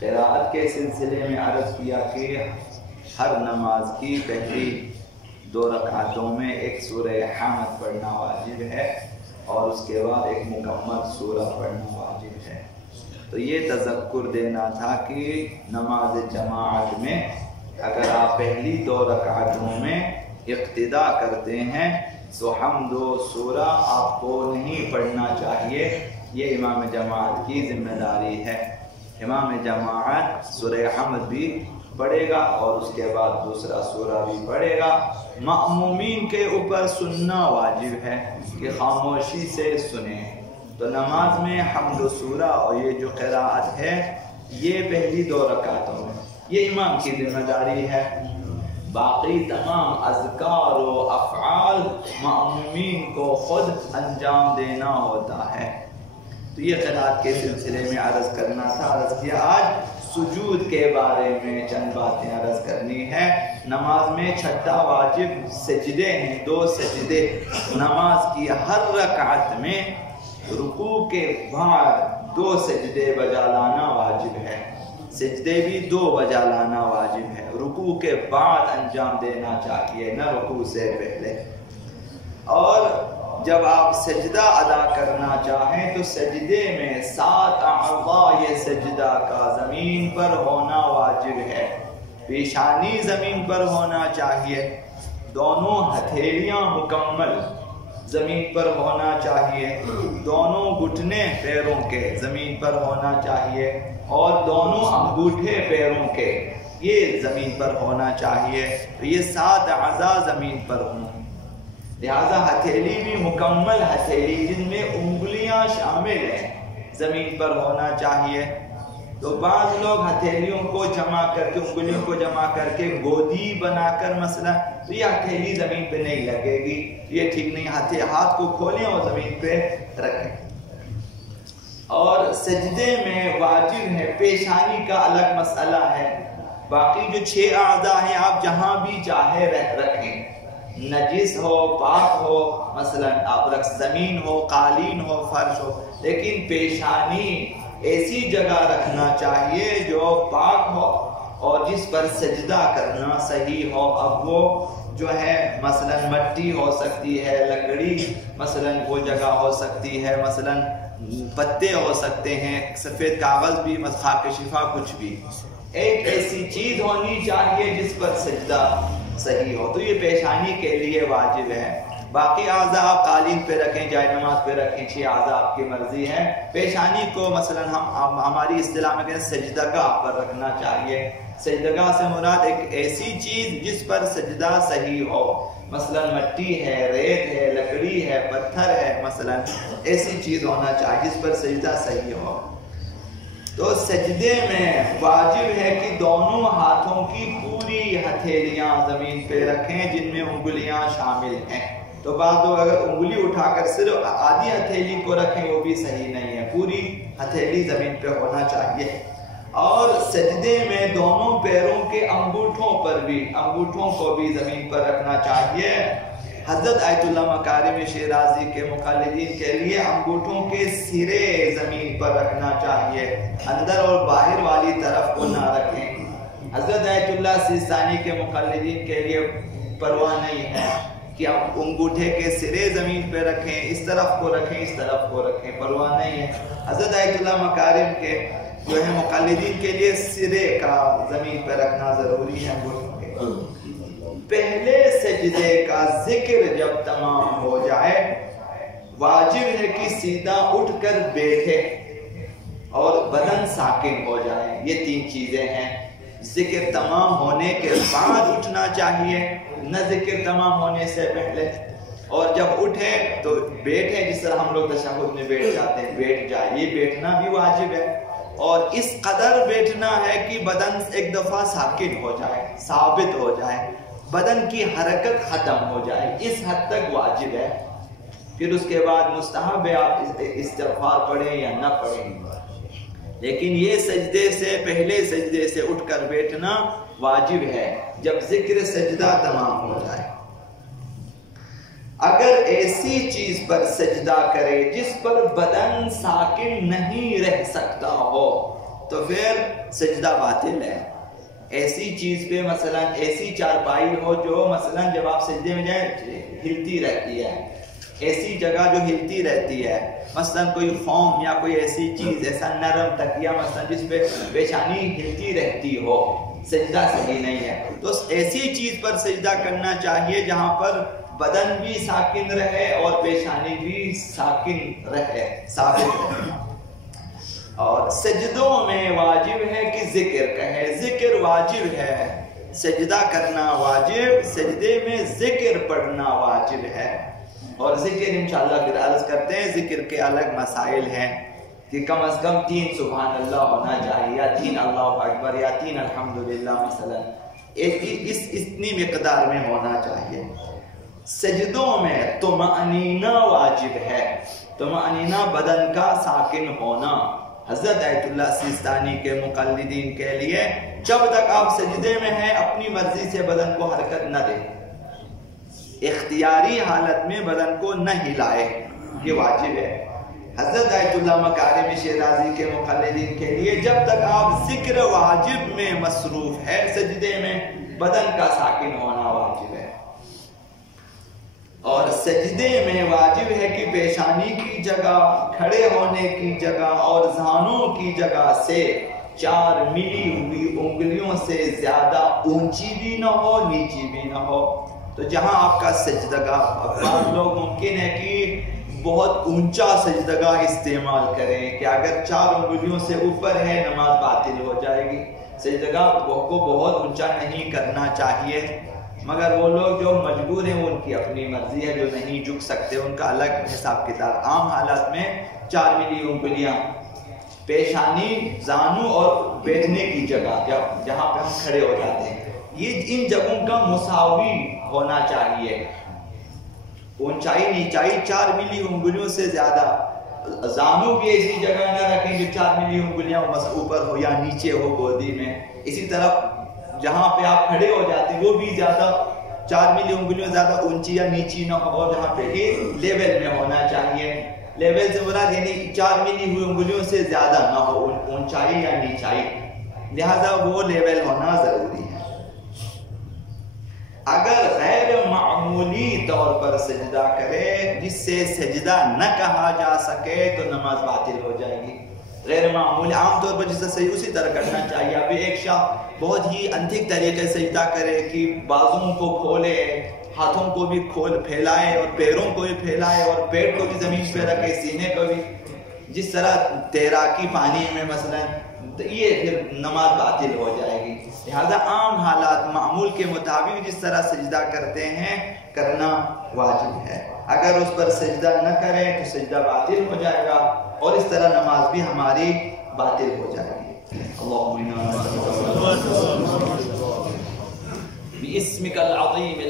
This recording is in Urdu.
قراءت کے سلسلے میں عرض کیا کہ ہر نماز کی پہلی 2 رکعتوں میں ایک سورہ حمد پڑھنا واجب ہے اور اس کے بعد ایک مکمل سورہ پڑھنا واجب ہے۔ تو یہ تذکر دینا تھا کہ نماز جماعت میں اگر آپ پہلی 2 رکعتوں میں اقتدا کرتے ہیں تو حمد و سورہ آپ کو نہیں پڑھنا چاہیے، یہ امام جماعت کی ذمہ داری ہے۔ امام جماعت سورہ حمد بھی پڑھے گا اور اس کے بعد دوسرا سورہ بھی پڑھے گا۔ مأمومین کے اوپر سننا واجب ہے کہ خاموشی سے سنیں۔ تو نماز میں حمد و سورہ اور یہ جو قراءت ہے یہ پہلی 2 رکعتوں میں یہ امام کی ذمہ داری ہے، باقی تمام اذکار و افعال مأمومین کو خود انجام دینا ہوتا ہے۔ تو یہ قراءت کے سلسلے میں عرض کرنا تھا۔ عرض کیا آج سجود کے بارے میں چند باتیں عرض کرنی ہے۔ نماز میں چھٹا واجب سجدے ہیں، 2 سجدے نماز کی ہر رکعت میں رکوع کے بعد 2 سجدے بجا لانا واجب ہے، سجدے بھی 2 بجا لانا واجب ہے، رکوع کے بعد انجام دینا چاہیے نہ رکوع سے پہلے۔ اور جب آپ سجدہ ادا کرنا چاہیں تو سجدے میں 7 اعضاء سجدہ کا زمین پر ہونا واجب ہے، پیشانی زمین پر ہونا چاہیے، دونوں ہتھیلیاں مکمل زمین پر ہونا چاہیے، دونوں گھٹنے پیروں کے زمین پر ہونا چاہیے اور دونوں انگوٹھے پیروں کے یہ زمین پر ہونا چاہیے۔ تو یہ 7 اعضاء زمین پر ہوں، لہذا ہتھیلی بھی مکمل ہتھیلی جن میں انگلیاں شامل ہیں زمین پر ہونا چاہیے۔ تو بعض لوگ ہتھیلیوں کو جمع کر کے انگلیوں کو جمع کر کے گودی بنا کر مثلا تو یہ ہتھیلی زمین پہ نہیں لگے گی، یہ ٹھیک نہیں، ہاتھ کو کھولیں اور زمین پہ رکھیں۔ اور سجدے میں واجب ہے، پیشانی کا الگ مسئلہ ہے، باقی جو 6 اعضاء ہیں آپ جہاں بھی چاہے رکھیں، نجس ہو پاک ہو، مثلا آپ رکھ زمین ہو قالین ہو فرش ہو، لیکن پیشانی ایسی جگہ رکھنا چاہیے جو پاک ہو اور جس پر سجدہ کرنا صحیح ہو۔ اب وہ جو ہے مثلا مٹی ہو سکتی ہے، لکڑی مثلا وہ جگہ ہو سکتی ہے، مثلا پتے ہو سکتے ہیں، سفید کاغذ بھی، خاک شفا کچھ بھی، ایک ایسی چیز ہونی چاہیے جس پر سجدہ صحیح ہو۔ تو یہ پیشانی کے لیے واجب ہے، باقی اعضاء آپ قالین پہ رکھیں، جائے نماز پہ رکھیں، 6 اعضاء آپ کی مرضی ہے۔ پیشانی کو مثلا ہماری اصطلاح میں کہتے ہیں سجدگاہ پر رکھنا چاہیے۔ سجدگاہ سے مراد ایک ایسی چیز جس پر سجدہ صحیح ہو، مثلا مٹی ہے، ریت ہے، لکڑی ہے، پتھر ہے، مثلا ایسی چیز ہونا چاہیے جس پر سجدہ صحیح ہو۔ تو سجدے میں واجب ہے کہ دونوں ہاتھوں کی پوری ہتھیلیاں زمین پہ رکھیں جن میں انگلیاں شامل ہیں۔ تو بعض لوگ اگر انگلی اٹھا کر صرف آدھی ہتھیلی کو رکھیں وہ بھی صحیح نہیں ہے، پوری ہتھیلی زمین پہ ہونا چاہیے۔ اور سجدے میں دونوں پیروں کے انگوٹھوں کو بھی زمین پر رکھنا چاہیے۔ حضرت آیت اللہ مکارم شیرازی کے مقلدین کے لیے انگوٹھوں کے سرے زمین پر رکھنا چاہیے، اندر اور باہر والی طرف کو نہ رکھیں۔ حضرت آیت اللہ سیستانی کے مقلدین کے لیے پرواہ نہیں ہے کہ آپ انگوٹھے کے سرے زمین پہ رکھیں، اس طرف کو رکھیں، اس طرف کو رکھیں، پرواہ نہیں ہے۔ حضرت آیت اللہ مکارم کے جو ہے مقلدین کے لیے سرے کا زمین پہ رکھنا ضروری ہے انگوٹھوں کے۔ پہلے سجدے کا ذکر جب تمام ہو جائے واجب ہے کہ سیدھا اٹھ کر بیٹھے اور بدن ساکن ہو جائے، یہ 3 چیزیں ہیں۔ ذکر تمام ہونے کے بعد اٹھنا چاہیے، نہ ذکر تمام ہونے سے پہلے، اور جب اٹھے تو بیٹھے جس طرح ہم لوگ تشہد میں بیٹھ جاتے ہیں، بیٹھ جائے، یہ بیٹھنا بھی واجب ہے۔ اور اس قدر بیٹھنا ہے کہ بدن ایک دفعہ ساکن ہو جائے، ثابت ہو جائے، بدن کی حرکت ختم ہو جائے، اس حد تک واجب ہے۔ پھر اس کے بعد مستحب ہے آپ استغفار پڑھیں یا نہ پڑھیں، لیکن یہ سجدے سے پہلے سجدے سے اٹھ کر بیٹھنا واجب ہے جب ذکر سجدہ تمام ہو جائے۔ اگر ایسی چیز پر سجدہ کرے جس پر بدن ساکن نہیں رہ سکتا ہو، تو پھر سجدہ باطل ہے۔ ایسی چیز پہ مثلا ایسی چارپائی ہو جو مثلا جب آپ سجدے میں جائیں ہلتی رہتی ہے، ایسی جگہ جو ہلتی رہتی ہے، مثلا کوئی فوم یا کوئی ایسی چیز، ایسا نرم تکیہ مثلا جس پہ پیشانی ہلتی رہتی ہو، سجدہ صحیح نہیں ہے۔ تو ایسی چیز پر سجدہ کرنا چاہیے جہاں پر بدن بھی ساکن رہے اور پیشانی بھی ساکن رہے، ثابت رہے۔ اور سجدوں میں واجب ہے کہ ذکر کہے، ذکر واجب ہے، سجدہ کرنا واجب، سجدے میں ذکر پڑھنا واجب ہے۔ اور ذکر انشاءاللہ پھر عرض کرتے ہیں، ذکر کے الگ مسائل ہیں کہ کم از کم 3 سبحان اللہ ہونا چاہیے، یا 3 اللہ اکبر، یا 3 الحمدللہ مثلا، اتنی مقدار میں ہونا چاہیے۔ سجدوں میں طمأنینہ واجب ہے، طمأنینہ بدن کا ساکن ہونا۔ حضرت آیت اللہ سیستانی کے مقلدین کے لیے جب تک آپ سجدے میں ہیں اپنی مرضی سے بدن کو حرکت نہ دیں، اختیاری حالت میں بدن کو نہ ہلائے، یہ واجب ہے۔ حضرت آیت اللہ مکارم شیرازی کے مقلدین کے لیے جب تک آپ ذکر واجب میں مصروف ہے سجدے میں، بدن کا ساکن ہونا واجب ہے۔ اور سجدے میں واجب ہے کہ پیشانی کی جگہ، کھڑے ہونے کی جگہ اور زانوں کی جگہ سے 4 ملی ہوئی انگلیوں سے زیادہ اونچی بھی نہ ہو، نیچی بھی نہ ہو۔ تو جہاں آپ کا سجدگاہ، بعض لوگ ممکن ہے کہ بہت اونچا سجدگاہ استعمال کریں کہ اگر 4 انگلیوں سے اوپر ہے نماز باطل ہو جائے گی۔ سجدگاہ کو بہت اونچا نہیں کرنا چاہیے، مگر وہ لوگ جو مجبور ہیں ان کی اپنی مرضی ہے، جو نہیں جھک سکتے ان کا الگ حساب کتاب۔ عام حالات میں 4 ملی انگلیاں پیشانی، زانو اور بیٹھنے کی جگہ جہاں پہ ہم کھڑے ہو جاتے ہیں، یہ ان جگہوں کا مساوی ہونا چاہیے، اونچائی نیچائی 4 ملی انگلیوں سے زیادہ۔ زانو بھی ایسی جگہ نہ رکھیں جو 4 ملی انگلیاں اوپر ہو یا نیچے ہو گودی میں۔ اسی طرح جہاں پہ آپ کھڑے ہو جاتے ہیں وہ بھی زیادہ 4 ملی انگلیوں زیادہ اونچی یا نیچی نہ ہو، اور جہاں پہ یہ لیول میں ہونا چاہیے۔ لیول سے مراد یعنی 4 ملی ہوئی انگلیوں سے زیادہ نہ ہو اونچائی یا نیچائی، لہذا وہ لیول ہونا ضروری ہے۔ اگر غیر معمولی طور پر سجدہ کرے جس سے سجدہ نہ کہا جا سکے تو نماز باطل ہو جائے گی۔ غیر معمولی عام طور پر جس سے صحیح اسی طرح کرنا چاہیے۔ ابھی ایک شخص بہت ہی انتھک طریقے سے سجدہ کرے کہ بازوں کو کھولے، ہاتھوں کو بھی پھیلائے اور پیروں کو بھی پھیلائے اور پیٹ کو بھی زمین پہ رکھے، سینے کو بھی، جس طرح تیراکی پانی میں مثلا، تو یہ پھر نماز باطل ہو جائے گی۔ لہذا عام حالات معمول کے مطابق جس طرح سجدہ کرتے ہیں کرنا واجب ہے۔ اگر اس پر سجدہ نہ کریں تو سجدہ باطل ہو جائے گا اور اس طرح نماز بھی ہماری باطل ہو جائے گی۔ اللہم بِاسْمِكَ العظیم